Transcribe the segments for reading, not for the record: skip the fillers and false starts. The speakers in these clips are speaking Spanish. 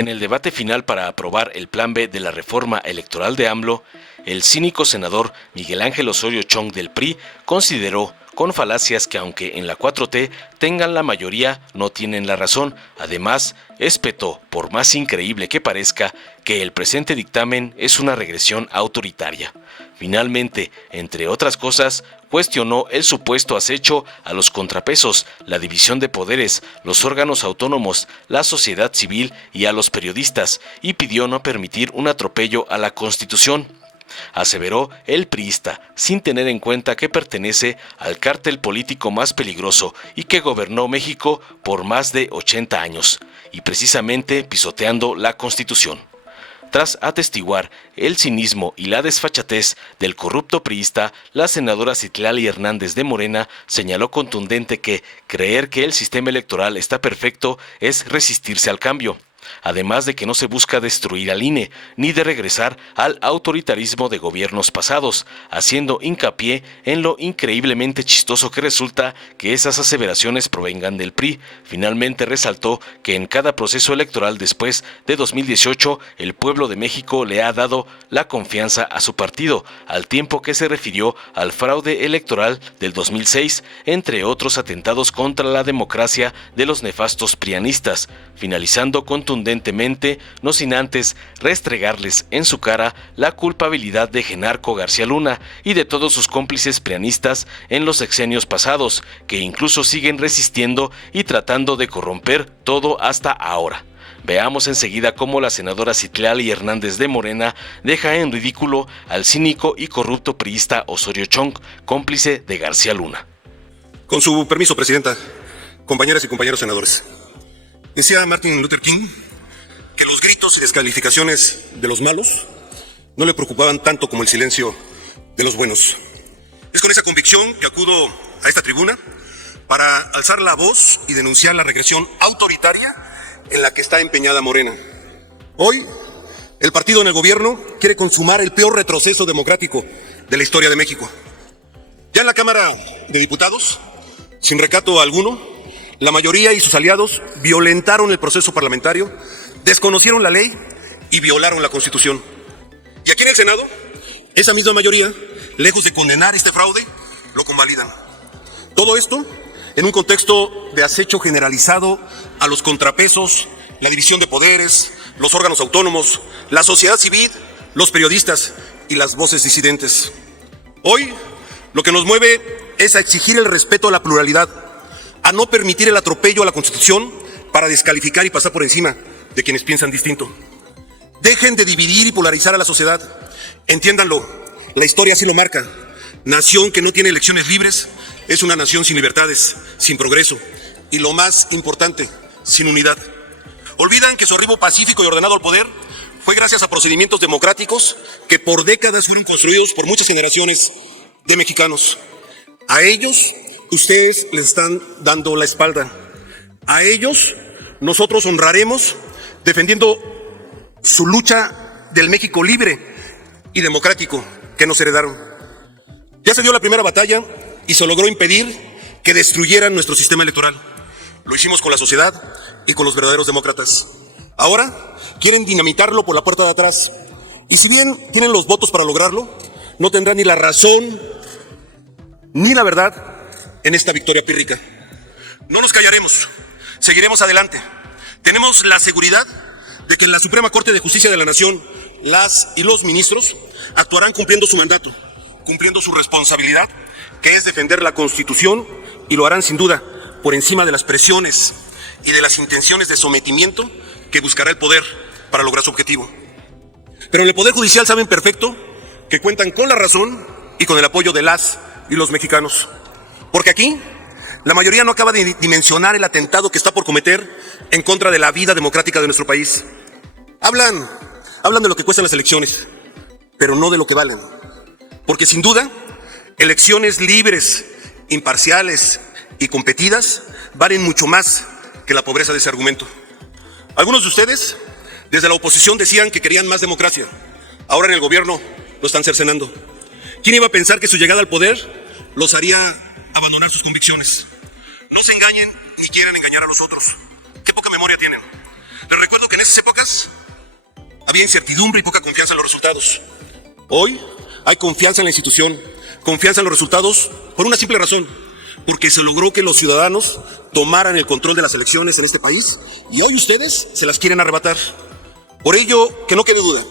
En el debate final para aprobar el Plan B de la reforma electoral de AMLO, el cínico senador Miguel Ángel Osorio Chong del PRI consideró con falacias que aunque en la 4T tengan la mayoría, no tienen la razón. Además, espetó, por más increíble que parezca, que el presente dictamen es una regresión autoritaria. Finalmente, entre otras cosas, cuestionó el supuesto acecho a los contrapesos, la división de poderes, los órganos autónomos, la sociedad civil y a los periodistas, y pidió no permitir un atropello a la Constitución. Aseveró el priista, sin tener en cuenta que pertenece al cártel político más peligroso y que gobernó México por más de 80 años, y precisamente pisoteando la Constitución. Tras atestiguar el cinismo y la desfachatez del corrupto priista, la senadora Citlali Hernández de Morena señaló contundente que creer que el sistema electoral está perfecto es resistirse al cambio. Además de que no se busca destruir al INE, ni de regresar al autoritarismo de gobiernos pasados, haciendo hincapié en lo increíblemente chistoso que resulta que esas aseveraciones provengan del PRI. Finalmente resaltó que en cada proceso electoral después de 2018, el pueblo de México le ha dado la confianza a su partido, al tiempo que se refirió al fraude electoral del 2006, entre otros atentados contra la democracia de los nefastos prianistas, finalizando contundentemente, no sin antes restregarles en su cara la culpabilidad de Genarco García Luna y de todos sus cómplices prianistas en los sexenios pasados, que incluso siguen resistiendo y tratando de corromper todo hasta ahora. Veamos enseguida cómo la senadora Citlali Hernández de Morena deja en ridículo al cínico y corrupto priista Osorio Chong, cómplice de García Luna. Con su permiso, Presidenta, compañeras y compañeros senadores. Decía Martin Luther King que los gritos y descalificaciones de los malos no le preocupaban tanto como el silencio de los buenos. Es con esa convicción que acudo a esta tribuna para alzar la voz y denunciar la regresión autoritaria en la que está empeñada Morena. Hoy, el partido en el gobierno quiere consumar el peor retroceso democrático de la historia de México. Ya en la Cámara de Diputados, sin recato alguno, la mayoría y sus aliados violentaron el proceso parlamentario, desconocieron la ley y violaron la Constitución. Y aquí en el Senado, esa misma mayoría, lejos de condenar este fraude, lo convalidan. Todo esto en un contexto de acecho generalizado a los contrapesos, la división de poderes, los órganos autónomos, la sociedad civil, los periodistas y las voces disidentes. Hoy, lo que nos mueve es a exigir el respeto a la pluralidad, a no permitir el atropello a la Constitución para descalificar y pasar por encima de quienes piensan distinto. Dejen de dividir y polarizar a la sociedad. Entiéndanlo, la historia así lo marca. Nación que no tiene elecciones libres es una nación sin libertades, sin progreso y, lo más importante, sin unidad. Olvidan que su arribo pacífico y ordenado al poder fue gracias a procedimientos democráticos que por décadas fueron construidos por muchas generaciones de mexicanos. A ellos ustedes les están dando la espalda. A ellos nosotros honraremos defendiendo su lucha del México libre y democrático que nos heredaron. Ya se dio la primera batalla y se logró impedir que destruyeran nuestro sistema electoral. Lo hicimos con la sociedad y con los verdaderos demócratas. Ahora quieren dinamitarlo por la puerta de atrás. Y si bien tienen los votos para lograrlo, no tendrán ni la razón ni la verdad en esta victoria pírrica. No nos callaremos, seguiremos adelante. Tenemos la seguridad de que en la Suprema Corte de Justicia de la Nación, las y los ministros actuarán cumpliendo su mandato, cumpliendo su responsabilidad, que es defender la Constitución, y lo harán sin duda por encima de las presiones y de las intenciones de sometimiento que buscará el poder para lograr su objetivo. Pero en el Poder Judicial saben perfecto que cuentan con la razón y con el apoyo de las y los mexicanos. Porque aquí la mayoría no acaba de dimensionar el atentado que está por cometer en contra de la vida democrática de nuestro país. Hablan de lo que cuestan las elecciones, pero no de lo que valen. Porque sin duda, elecciones libres, imparciales y competidas valen mucho más que la pobreza de ese argumento. Algunos de ustedes, desde la oposición, decían que querían más democracia. Ahora en el gobierno lo están cercenando. ¿Quién iba a pensar que su llegada al poder los haría abandonar sus convicciones? No se engañen ni quieran engañar a los otros. Qué poca memoria tienen. Les recuerdo que en esas épocas había incertidumbre y poca confianza en los resultados. Hoy hay confianza en la institución, confianza en los resultados, por una simple razón, porque se logró que los ciudadanos tomaran el control de las elecciones en este país y hoy ustedes se las quieren arrebatar. Por ello, que no quede duda,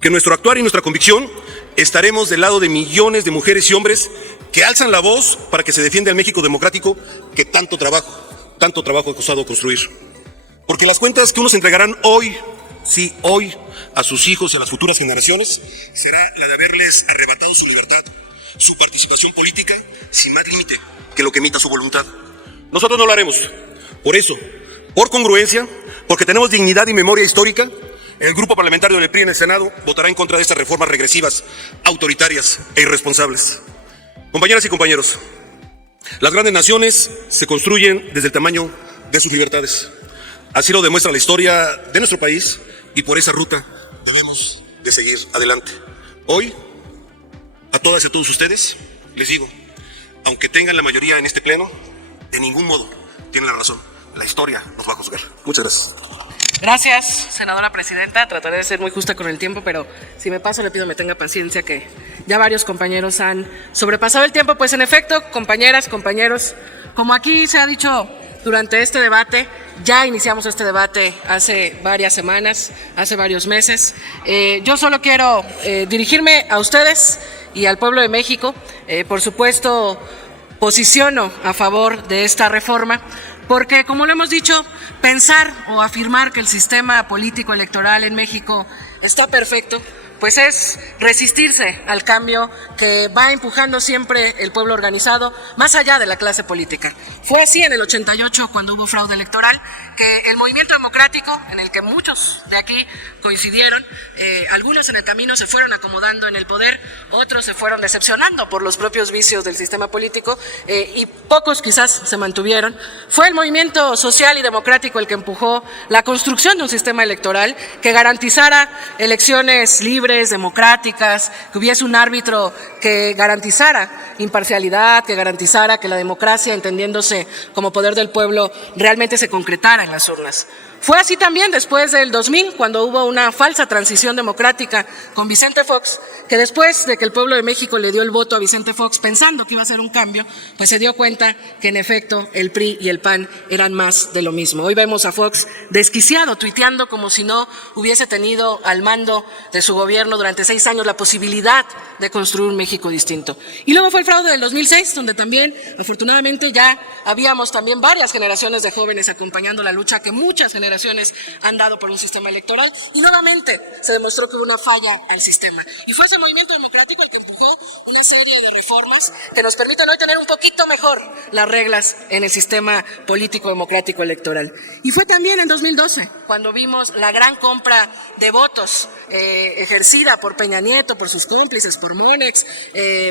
que nuestro actuar y nuestra convicción estaremos del lado de millones de mujeres y hombres que alzan la voz para que se defienda el México democrático que tanto trabajo ha costado construir. Porque las cuentas que unos entregarán hoy, sí, hoy, a sus hijos y a las futuras generaciones, será la de haberles arrebatado su libertad, su participación política, sin más límite que lo que emita su voluntad. Nosotros no lo haremos. Por eso, por congruencia, porque tenemos dignidad y memoria histórica, el grupo parlamentario del PRI en el Senado votará en contra de estas reformas regresivas, autoritarias e irresponsables. Compañeras y compañeros, las grandes naciones se construyen desde el tamaño de sus libertades. Así lo demuestra la historia de nuestro país y por esa ruta debemos de seguir adelante. Hoy, a todas y a todos ustedes, les digo, aunque tengan la mayoría en este pleno, de ningún modo tienen la razón. La historia nos va a juzgar. Muchas gracias. Gracias, senadora presidenta. Trataré de ser muy justa con el tiempo, pero si me paso le pido me tenga paciencia, que ya varios compañeros han sobrepasado el tiempo. Pues en efecto, compañeras, compañeros, como aquí se ha dicho durante este debate, ya iniciamos este debate hace varias semanas, hace varios meses. Yo solo quiero dirigirme a ustedes y al pueblo de México. Por supuesto, posiciono a favor de esta reforma, porque, como lo hemos dicho, pensar o afirmar que el sistema político electoral en México está perfecto, pues es resistirse al cambio que va empujando siempre el pueblo organizado, más allá de la clase política. Fue así en el 88, cuando hubo fraude electoral, que el movimiento democrático, en el que muchos de aquí coincidieron, algunos en el camino se fueron acomodando en el poder, otros se fueron decepcionando por los propios vicios del sistema político, y pocos quizás se mantuvieron. Fue el movimiento social y democrático el que empujó la construcción de un sistema electoral que garantizara elecciones libres, democráticas, que hubiese un árbitro que garantizara imparcialidad, que garantizara que la democracia, entendiéndose como poder del pueblo, realmente se concretara en las urnas. Fue así también después del 2000, cuando hubo una falsa transición democrática con Vicente Fox, que después de que el pueblo de México le dio el voto a Vicente Fox pensando que iba a ser un cambio, pues se dio cuenta que en efecto el PRI y el PAN eran más de lo mismo. Hoy vemos a Fox desquiciado, tuiteando como si no hubiese tenido al mando de su gobierno durante 6 años la posibilidad de construir un México distinto. Y luego fue el fraude del 2006, donde también, afortunadamente, ya habíamos también varias generaciones de jóvenes acompañando la lucha que muchas generaciones han dado por un sistema electoral, y nuevamente se demostró que hubo una falla al sistema. Y fue ese movimiento democrático el que empujó una serie de reformas que nos permiten hoy tener un poquito mejor las reglas en el sistema político democrático electoral. Y fue también en 2012 cuando vimos la gran compra de votos ejercida por Peña Nieto, por sus cómplices, por Monex,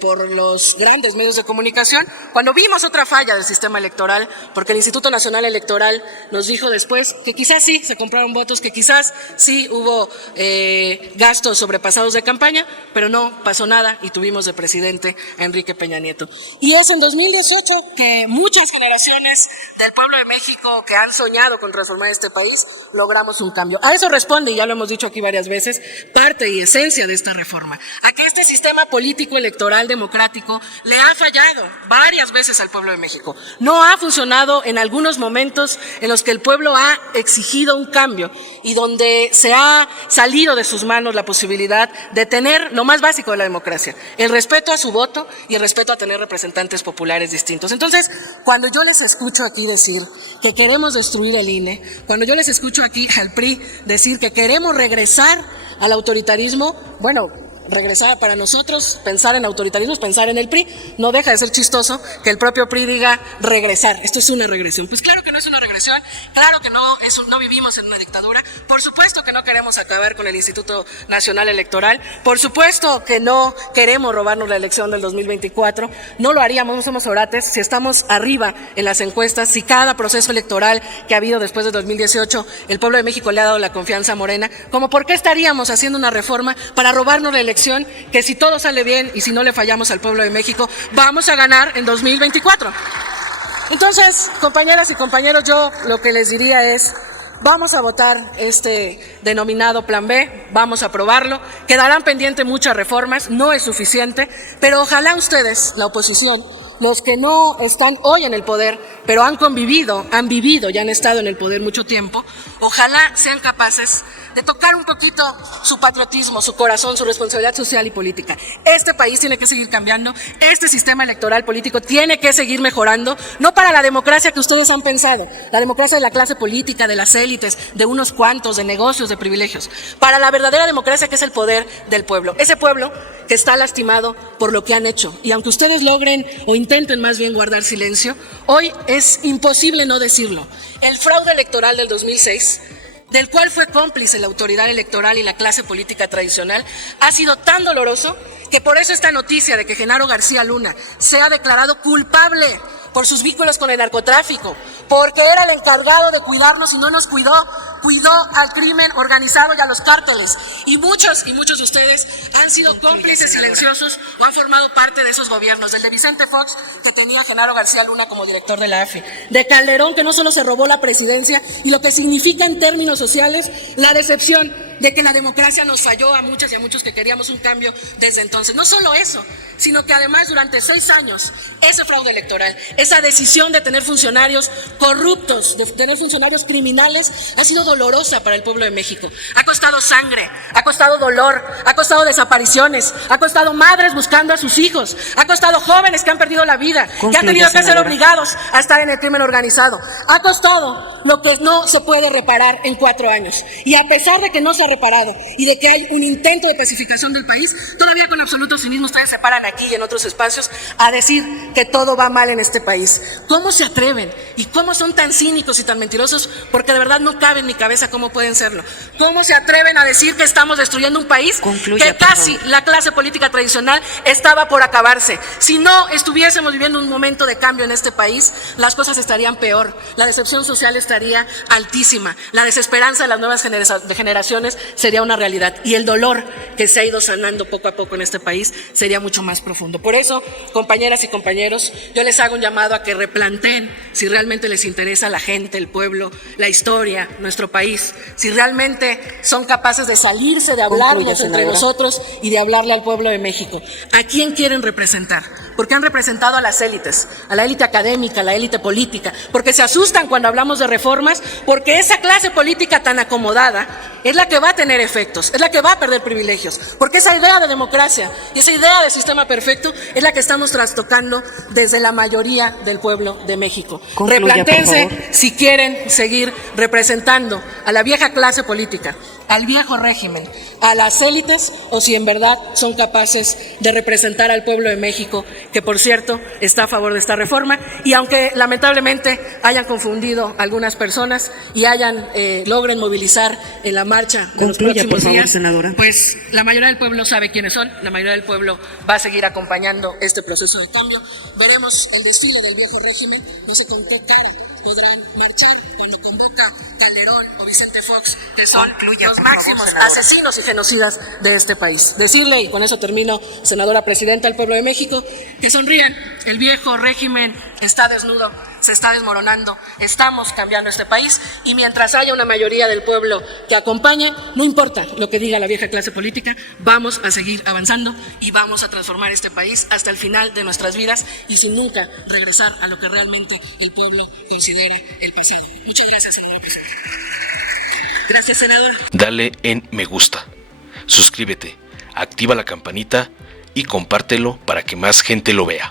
por los grandes medios de comunicación, cuando vimos otra falla del sistema electoral, porque el Instituto Nacional Electoral nos dijo después que quizás sí se compraron votos, que quizás sí hubo gastos sobrepasados de campaña, pero no pasó nada y tuvimos de presidente a Enrique Peña Nieto. Y es en 2018 que muchas generaciones del pueblo de México que han soñado con transformar este país, logramos un cambio. A eso responde, y ya lo hemos dicho aquí varias veces, parte y esencia de esta reforma, a que este sistema político electoral democrático le ha fallado varias veces al pueblo de México. No ha funcionado en algunos momentos en los que el pueblo ha exigido un cambio y donde se ha salido de sus manos la posibilidad de tener lo más básico de la democracia, el respeto a su voto y el respeto a tener representantes populares distintos. Entonces, cuando yo les escucho aquí decir que queremos destruir el INE, cuando yo les escucho aquí al PRI decir que queremos regresar al autoritarismo, bueno, regresar para nosotros, pensar en autoritarismo es pensar en el PRI. No deja de ser chistoso que el propio PRI diga regresar. Esto es una regresión. Pues claro que no es una regresión, claro que no vivimos en una dictadura, por supuesto que no queremos acabar con el Instituto Nacional Electoral, por supuesto que no queremos robarnos la elección del 2024, no lo haríamos, no somos orates, si estamos arriba en las encuestas, si cada proceso electoral que ha habido después de 2018, el pueblo de México le ha dado la confianza a Morena, como por qué estaríamos haciendo una reforma para robarnos la elección que si todo sale bien y si no le fallamos al pueblo de México, vamos a ganar en 2024. Entonces, compañeras y compañeros, yo lo que les diría es Vamos a votar este denominado Plan B, vamos a aprobarlo. Quedarán pendientes muchas reformas, no es suficiente, pero ojalá ustedes, la oposición, los que no están hoy en el poder, pero han convivido, han vivido y han estado en el poder mucho tiempo, ojalá sean capaces de tocar un poquito su patriotismo, su corazón, su responsabilidad social y política. Este país tiene que seguir cambiando, este sistema electoral político tiene que seguir mejorando, no para la democracia que ustedes han pensado, la democracia de la clase política, de las élites, de unos cuantos, de negocios, de privilegios, para la verdadera democracia que es el poder del pueblo, ese pueblo que está lastimado por lo que han hecho. Y aunque ustedes logren o intenten más bien guardar silencio, hoy es imposible no decirlo. El fraude electoral del 2006, del cual fue cómplice la autoridad electoral y la clase política tradicional, ha sido tan doloroso que por eso esta noticia de que Genaro García Luna sea declarado culpable por sus vínculos con el narcotráfico, porque era el encargado de cuidarnos y no nos cuidó al crimen organizado y a los cárteles. Y muchos de ustedes han sido cómplices silenciosos o han formado parte de esos gobiernos, del de Vicente Fox, que tenía a Genaro García Luna como director de la AFI, de Calderón, que no solo se robó la presidencia, y lo que significa en términos sociales la decepción de que la democracia nos falló a muchas y a muchos que queríamos un cambio desde entonces. No solo eso, sino que además durante 6 años ese fraude electoral, esa decisión de tener funcionarios corruptos, de tener funcionarios criminales, ha sido dolorosa para el pueblo de México. Ha costado sangre, ha costado dolor, ha costado desapariciones, ha costado madres buscando a sus hijos, ha costado jóvenes que han perdido la vida, que han tenido que ser obligados a estar en el crimen organizado. Ha costado lo que no se puede reparar en 4 años. Y a pesar de que no se ha reparado y de que hay un intento de pacificación del país, todavía con absoluto cinismo ustedes se paran aquí y en otros espacios a decir que todo va mal en este país. ¿Cómo se atreven? ¿Y cómo son tan cínicos y tan mentirosos? Porque de verdad no cabe en mi cabeza cómo pueden serlo. ¿Cómo se atreven a decir que estamos destruyendo un país que casi la clase política tradicional estaba por acabarse? Si no estuviésemos viviendo un momento de cambio en este país, las cosas estarían peor, la decepción social estaría altísima, la desesperanza de las nuevas generaciones sería una realidad y el dolor que se ha ido sanando poco a poco en este país sería mucho más profundo. Por eso, compañeras y compañeros, yo les hago un llamado a que replanteen si realmente les interesa la gente, el pueblo, la historia, nuestro país, si realmente son capaces de salirse de hablarnos entre nosotros y de hablarle al pueblo de México. ¿A quién quieren representar? Porque han representado a las élites, a la élite académica, a la élite política, porque se asustan cuando hablamos de reformas, porque esa clase política tan acomodada es la que va a tener efectos, es la que va a perder privilegios, porque esa idea de democracia y esa idea de sistema perfecto es la que estamos trastocando desde la mayoría del pueblo de México. Replantéense si quieren seguir representando a la vieja clase política, al viejo régimen, a las élites, o si en verdad son capaces de representar al pueblo de México, que por cierto está a favor de esta reforma. Y aunque lamentablemente hayan confundido algunas personas y logren movilizar en la marcha de los próximos días, senadora, pues la mayoría del pueblo sabe quiénes son, la mayoría del pueblo va a seguir acompañando este proceso de cambio. Veremos el desfile del viejo régimen, no sé con qué cara podrán marchar cuando convoca Calderón o Vicente Fox, que son los máximos asesinos y genocidas de este país. Decirle, y con eso termino, senadora presidenta del pueblo de México, que sonrían. El viejo régimen está desnudo, se está desmoronando, estamos cambiando este país y mientras haya una mayoría del pueblo que acompañe, no importa lo que diga la vieja clase política, vamos a seguir avanzando y vamos a transformar este país hasta el final de nuestras vidas y sin nunca regresar a lo que realmente el pueblo considera el pasado. Muchas gracias, senador. Gracias, senador. Dale en me gusta, suscríbete, activa la campanita y compártelo para que más gente lo vea.